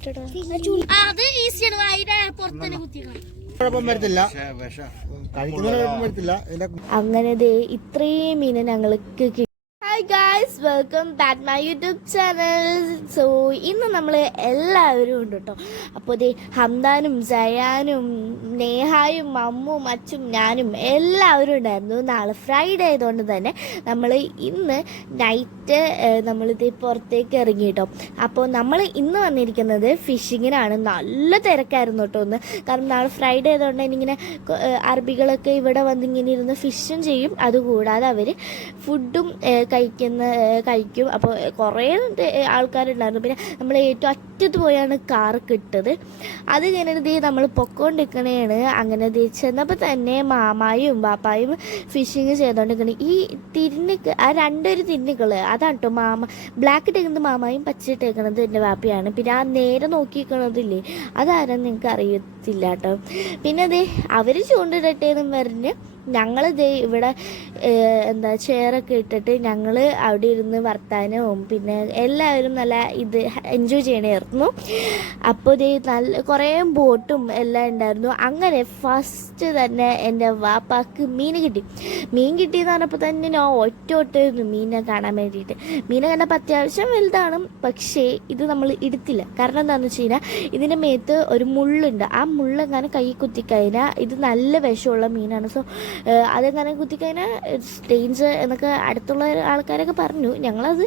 അത് ഈസിയാണ് പുറത്തന്നെ അങ്ങനെ ഇത്രയും മീനെ ഞങ്ങൾക്ക് കിട്ടി. Hi guys, welcome back my YouTube channel. So ഇന്ന് നമ്മൾ എല്ലാവരും ഉണ്ട് കേട്ടോ. അപ്പോൾ ഹംദാനും സയാനും നേഹായും അമ്മും അച്ചും ഞാനും എല്ലാവരും ഉണ്ടായിരുന്നു. നാളെ ഫ്രൈഡേ ആയതുകൊണ്ട് തന്നെ നമ്മൾ ഇന്ന് നൈറ്റ് നമ്മളിത് പുറത്തേക്ക് ഇറങ്ങി കേട്ടോ. അപ്പോൾ നമ്മൾ ഇന്ന് വന്നിരിക്കുന്നത് ഫിഷിങ്ങിനാണ്. നല്ല തിരക്കായിരുന്നു കേട്ടോ ഒന്ന്. കാരണം നാളെ ഫ്രൈഡേ ആയതുകൊണ്ട് തന്നെ ഇങ്ങനെ അറബികളൊക്കെ ഇവിടെ വന്നിങ്ങനെ ഇരുന്ന് ഫിഷും ചെയ്യും. അതുകൂടാതെ അവർ ഫുഡും കഴിക്കും. അപ്പോൾ കുറേ ആൾക്കാരുണ്ടായിരുന്നു. പിന്നെ നമ്മൾ ഏറ്റവും അറ്റത്ത് പോയാണ് കാർ കിട്ടത്. അത് കഴിഞ്ഞിട്ട് നമ്മൾ പൊക്കോണ്ടിരിക്കണേണ്. അങ്ങനെ ചെന്നപ്പോൾ തന്നെ മാമായും ബാപ്പായും ഫിഷിങ് ചെയ്തുകൊണ്ടിരിക്കണേ. ഈ ആ രണ്ടൊരു തിന്നുകൾ അതാണ് കേട്ടോ. ബ്ലാക്ക് ഇട്ടേക്കുന്നത് മാമായും പച്ച ഇട്ടേക്കുന്നത് എൻ്റെ ബാപ്പയാണ്. പിന്നെ ആ നേരെ നോക്കിയിരിക്കണതില്ലേ അതാരും നിങ്ങൾക്ക് അറിയത്തില്ല കേട്ടോ. പിന്നെ അവർ ചൂണ്ടിടട്ടേന്നും പറഞ്ഞ് ഞങ്ങളിത് ഇവിടെ ചെയറൊക്കെ ഇട്ടിട്ട് ഞങ്ങൾ അവിടെ ഇരുന്ന് വർത്താനവും പിന്നെ എല്ലാവരും നല്ല എൻജോയ് ചെയ്യണമായിരുന്നു. അപ്പോൾ നല്ല കുറേ ബോട്ടും എല്ലാം ഉണ്ടായിരുന്നു. അങ്ങനെ ഫസ്റ്റ് തന്നെ എൻ്റെ വാപ്പാക്ക് മീൻ കിട്ടിയെന്ന് പറഞ്ഞപ്പോൾ തന്നെ ഞാൻ ഒറ്റ മീനെ കാണാൻ വേണ്ടിയിട്ട്. മീനെ കണ്ടപ്പോൾ അത്യാവശ്യം വലുതാണ്. പക്ഷേ ഇത് നമ്മൾ എടുത്തില്ല. കാരണം എന്താണെന്ന് വെച്ച് കഴിഞ്ഞാൽ ഇതിൻ്റെ മേത്ത് ഒരു മുള്ളുണ്ട്. ആ മുള്ളെങ്ങനെ കൈ കുത്തിക്കഴിഞ്ഞാൽ ഇത് നല്ല വിഷമുള്ള മീനാണ്. സോ അതെങ്ങനെ കുത്തിക്കഴിഞ്ഞാൽ ഡേഞ്ചർ എന്നൊക്കെ അടുത്തുള്ള ആൾക്കാരൊക്കെ പറഞ്ഞു. ഞങ്ങളത്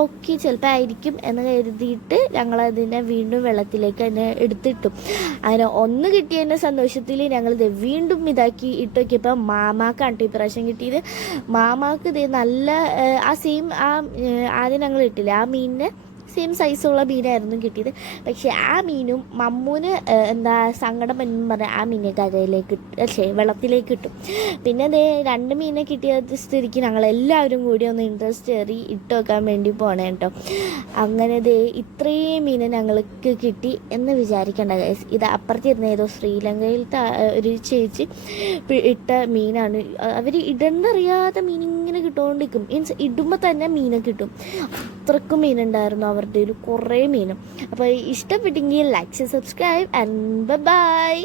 ഓക്കെ ചിലപ്പോൾ ആയിരിക്കും എന്ന് കരുതിയിട്ട് ഞങ്ങളതിനെ വീണ്ടും വെള്ളത്തിലേക്ക് തന്നെ എടുത്തിട്ടു. അങ്ങനെ ഒന്ന് കിട്ടിയതിൻ്റെ സന്തോഷത്തിൽ ഞങ്ങളിത് വീണ്ടും ഇതാക്കി ഇട്ട് നോക്കിയപ്പോൾ മാമാക്കാണ് കേട്ടോ ഇപ്രാവശ്യം കിട്ടിയത്. മാമാക്ക് നല്ല ആദ്യം ഞങ്ങൾ ഇട്ടില്ല ആ മീനിനെ സെയിം സൈസുള്ള മീനായിരുന്നു കിട്ടിയത്. പക്ഷെ ആ മീനും മമ്മൂന് സങ്കടം എന്ന് പറഞ്ഞാൽ ആ മീനെ കരയിലേക്ക് വെള്ളത്തിലേക്ക് കിട്ടും. പിന്നെ രണ്ട് മീനെ കിട്ടിയ സ്ഥിതിക്ക് ഞങ്ങളെല്ലാവരും കൂടി ഒന്ന് ഇൻട്രസ്റ്റ് കയറി ഇട്ട് വെക്കാൻ വേണ്ടി പോണേ കേട്ടോ. അങ്ങനെ ഇത്രയും മീനെ ഞങ്ങൾക്ക് കിട്ടി എന്ന് വിചാരിക്കേണ്ട ഗൈസ്. ഇത് അപ്പുറത്തിരുന്ന ഏതോ ശ്രീലങ്കയിലത്തെ ഒരു ചേച്ചി ഇട്ട മീനാണ്. അവർ ഇടണ്ടറിയാതെ മീൻ ഇങ്ങനെ കിട്ടുകൊണ്ടിരിക്കും. മീൻസ് ഇടുമ്പോൾ തന്നെ മീനെ കിട്ടും. അത്രക്കും മീനുണ്ടായിരുന്നു അവരുടെ കുറേ മീനും. അപ്പോൾ ഇഷ്ടപ്പെട്ടെങ്കിൽ ലൈക്ക് സബ്സ്ക്രൈബ് ആൻഡ് ബൈ.